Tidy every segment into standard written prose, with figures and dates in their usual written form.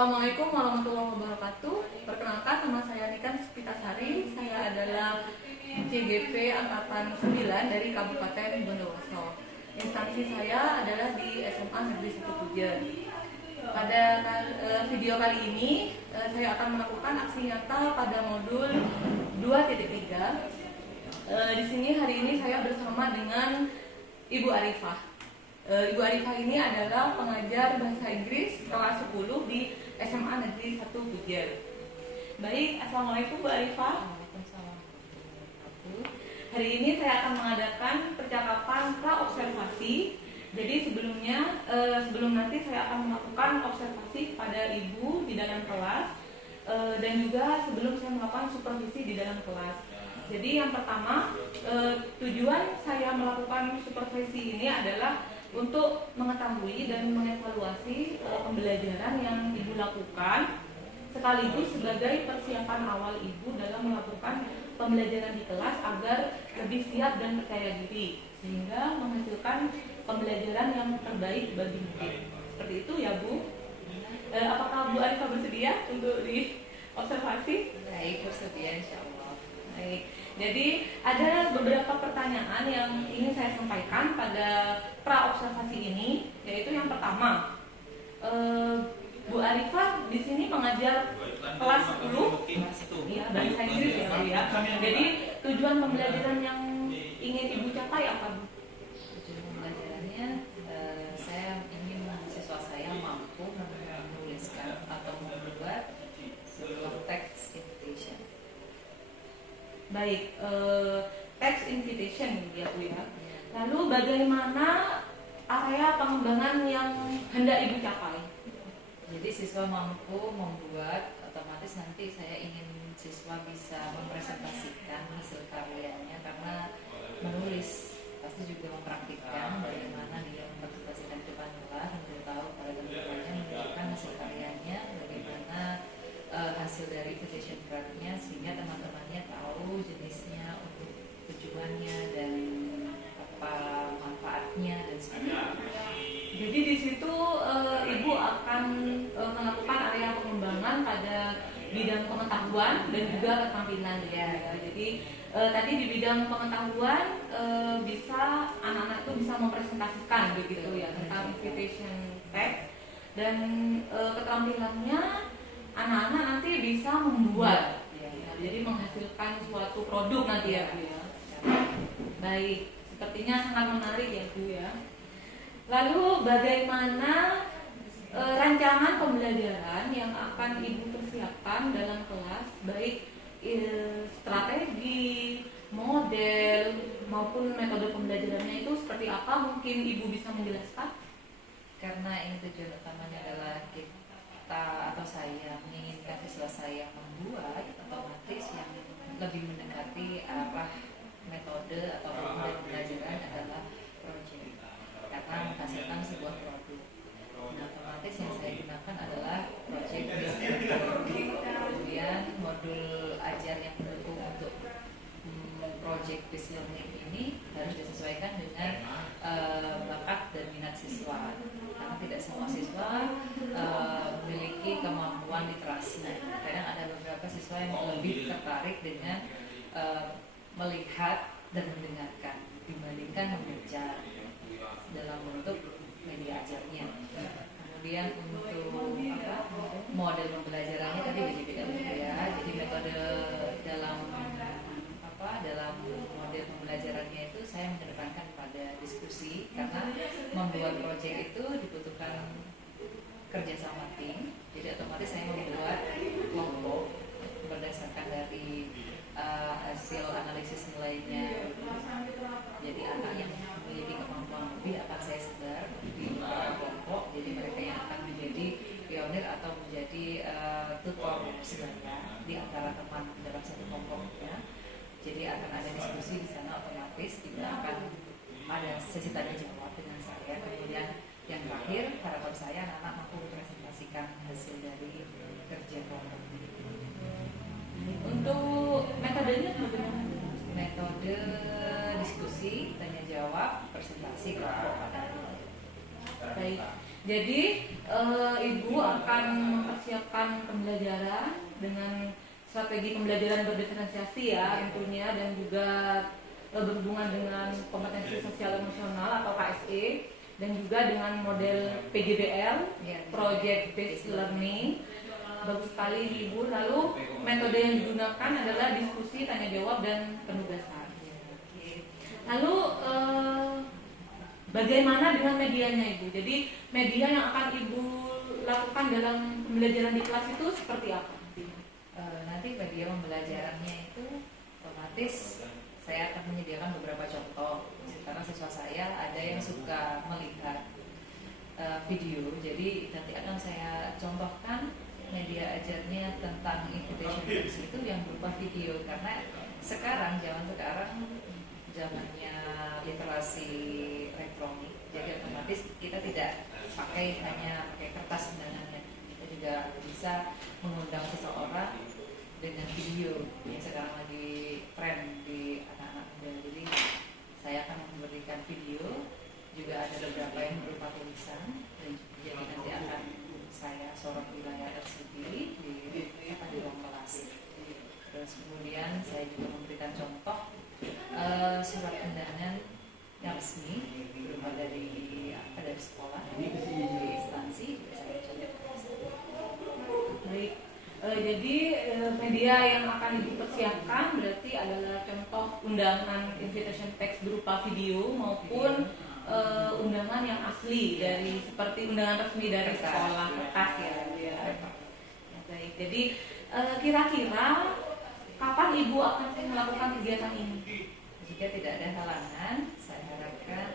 Assalamualaikum warahmatullahi wabarakatuh. Perkenalkan, nama saya Nikan Spitasari. Saya adalah CGP Angkatan 9 dari Kabupaten Bondowoso. Instansi saya adalah di SMA Negeri 1 Pujen. Pada video kali ini saya akan melakukan aksi nyata pada modul 2.3. Di sini hari ini saya bersama dengan Ibu Arifah. Ibu Arifah ini adalah pengajar bahasa Inggris kelas 10 di SMA Negeri 1 Pujen. Baik, Assalamualaikum Bu Arifah. Hari ini saya akan mengadakan percakapan pra-observasi. Jadi sebelum nanti saya akan melakukan observasi pada Ibu di dalam kelas, dan juga sebelum saya melakukan supervisi di dalam kelas. Jadi yang pertama, tujuan saya melakukan supervisi ini adalah untuk mengetahui dan mengevaluasi pembelajaran yang Ibu lakukan, sekaligus sebagai persiapan awal Ibu dalam melakukan pembelajaran di kelas agar lebih siap dan percaya diri, sehingga menghasilkan pembelajaran yang terbaik bagi murid. Seperti itu ya Bu. Apakah Bu Arifah bersedia untuk diobservasi? Baik, bersedia insya Allah. Baik. Jadi ada beberapa pertanyaan yang ingin saya sampaikan pada pra-observasi ini, yaitu yang pertama, Bu Arifah di sini mengajar kelas 10 ya, bahasa Inggris ya Bu ya. Jadi tujuan pembelajaran yang ingin Ibu capai apa Bu? Tujuan pembelajarannya, saya ingin siswa saya mampu menuliskan atau membuat sebuah text invitation. Baik, text invitation ya Bu ya. Lalu bagaimana area pengembangan yang hendak Ibu capai? Jadi siswa mampu membuat, otomatis nanti saya ingin siswa bisa mempresentasikan hasil karyanya, karena menulis pasti juga mempraktikkan bagaimana dia mempresentasikan di depan kelas, untuk tahu pada teman-temannya menunjukkan hasil karyanya, bagaimana hasil dari invitation card-nya, sehingga teman-temannya tahu jenisnya, untuk tujuannya dan apa manfaatnya dan sebagainya. Jadi di situ Ibu akan melakukan area pengembangan pada bidang pengetahuan dan juga keterampilan ya. Jadi tadi di bidang pengetahuan bisa anak-anak itu bisa mempresentasikan begitu ya tentang invitation text, dan keterampilannya anak-anak nanti bisa membuat ya, jadi menghasilkan suatu produk nanti ya Bu ya. Baik, sepertinya sangat menarik ya Bu ya. Lalu bagaimana rancangan pembelajaran yang akan Ibu persiapkan dalam kelas, baik strategi, model maupun metode pembelajarannya itu seperti apa? Mungkin Ibu bisa menjelaskan? Karena ini tujuan utamanya adalah kita atau saya menginginkan siswa saya membuat, otomatis yang lebih mendekati arah metode atau model pembelajaran adalah project, karena menghasilkan sebuah produk. Nah, otomatis yang saya gunakan adalah project based methodology, kemudian modul ajar yang mendukung untuk project based learning ini harus disesuaikan dengan bakat dan minat siswa, karena tidak semua siswa memiliki kemampuan literasi. Kadang ada beberapa siswa yang lebih tertarik dengan melihat dan mendengarkan dibandingkan membaca dalam bentuk media ajarnya. Kemudian untuk model pembelajarannya tadi beda-beda ya. Jadi metode dalam dalam model pembelajarannya itu saya mengedepankan pada diskusi, karena membuat proyek itu dibutuhkan kerjasama tim. Jadi otomatis saya membuat kelompok berdasarkan dari hasil analisis nilainya. Jadi anak yang memiliki kemampuan lebih akan saya sebar di kelompok. Jadi mereka yang akan menjadi pionir atau menjadi tutor sebaya di antara teman dalam satu kelompoknya. Jadi akan ada diskusi di sana, otomatis juga akan ada sesi tanya jawab dengan saya. Kemudian yang terakhir, harapan saya anak-anak mampu mempresentasikan hasil dari kerja kelompok. Untuk metodenya bagaimana? Metode diskusi, tanya jawab, presentasi kelompok. Baik. Jadi Ibu akan mempersiapkan pembelajaran dengan strategi pembelajaran berdiferensiasi ya tentunya, dan juga berhubungan dengan kompetensi sosial emosional atau KSE, dan juga dengan model PGBL, Project Based Learning. Bagus sekali Ibu. Lalu metode yang digunakan adalah diskusi, tanya jawab, dan penugasan. Lalu bagaimana dengan medianya Ibu? Jadi media yang akan Ibu lakukan dalam pembelajaran di kelas itu seperti apa? Nanti media pembelajarannya itu otomatis saya akan menyediakan beberapa contoh, karena siswa saya ada yang suka melihat video, jadi nanti akan saya contohkan media ajarnya tentang invitation box itu yang berupa video, karena zaman sekarang zamannya literasi elektronik, jadi otomatis kita tidak hanya pakai kertas undangannya, kita juga bisa mengundang seseorang dengan video yang sekarang lagi tren di anak-anak muda. Jadi saya akan memberikan video, juga ada beberapa yang berupa tulisan, dan jadi nanti akan saya sorot di layar LCD di ruang kelas. Terus kemudian saya juga memberikan contoh surat undangan yang resmi berupa dari sekolah, dari instansi. Baik. Jadi media yang akan Ibu persiapkan berarti adalah contoh undangan invitation text berupa video maupun undangan yang asli dari seperti undangan resmi dari sekolah kertas ya. Baik. Jadi kira-kira kapan Ibu akan melakukan kegiatan ini? Jika tidak ada halangan, saya harapkan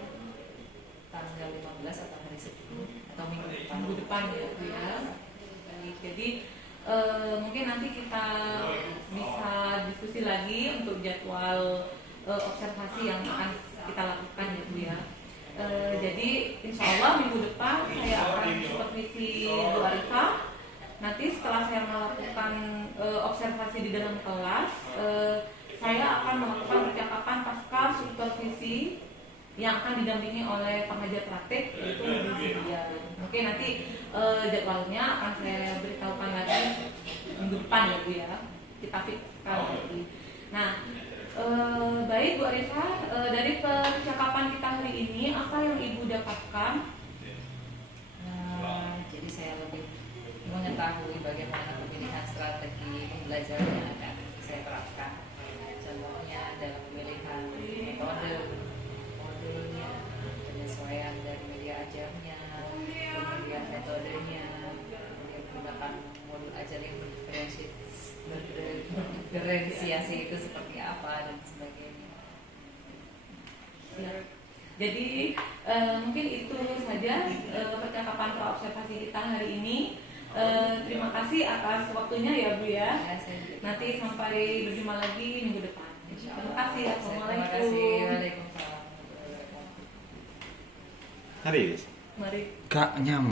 tanggal 15 atau hari Sabtu atau minggu depan ya Bu ya. Baik. Jadi mungkin nanti kita bisa diskusi lagi untuk jadwal observasi yang akan kita lakukan ya Bu ya. Jadi insya Allah minggu depan saya akan supervisi Bu Arifah. Nanti setelah saya melakukan observasi di dalam kelas, saya akan melakukan percakapan pasca supervisi yang akan didampingi oleh pengajar praktik, yaitu Bu Cynthia. Mungkin nanti jadwalnya akan saya beritahukan lagi minggu depan ya Bu ya. Kita fikskan lagi. Nah, baik Bu Arifah, dari percakapan kita hari ini apa yang Ibu dapatkan? Jadi saya lebih mengetahui bagaimana pemilihan strategi pembelajaran yang akan saya terapkan. Contohnya dalam pemilihan modelnya, penyesuaian dari media ajarnya, kemudian metodenya, kemudian menggunakan modul ajar yang berdiferensiasi itu seperti apa dan sebagainya. Ya. Jadi mungkin itu saja percakapan praobservasi kita hari ini. Terima kasih atas waktunya ya Bu ya. Nanti sampai berjumpa lagi minggu depan. Terima kasih. Assalamualaikum. Mari. Gak nyam.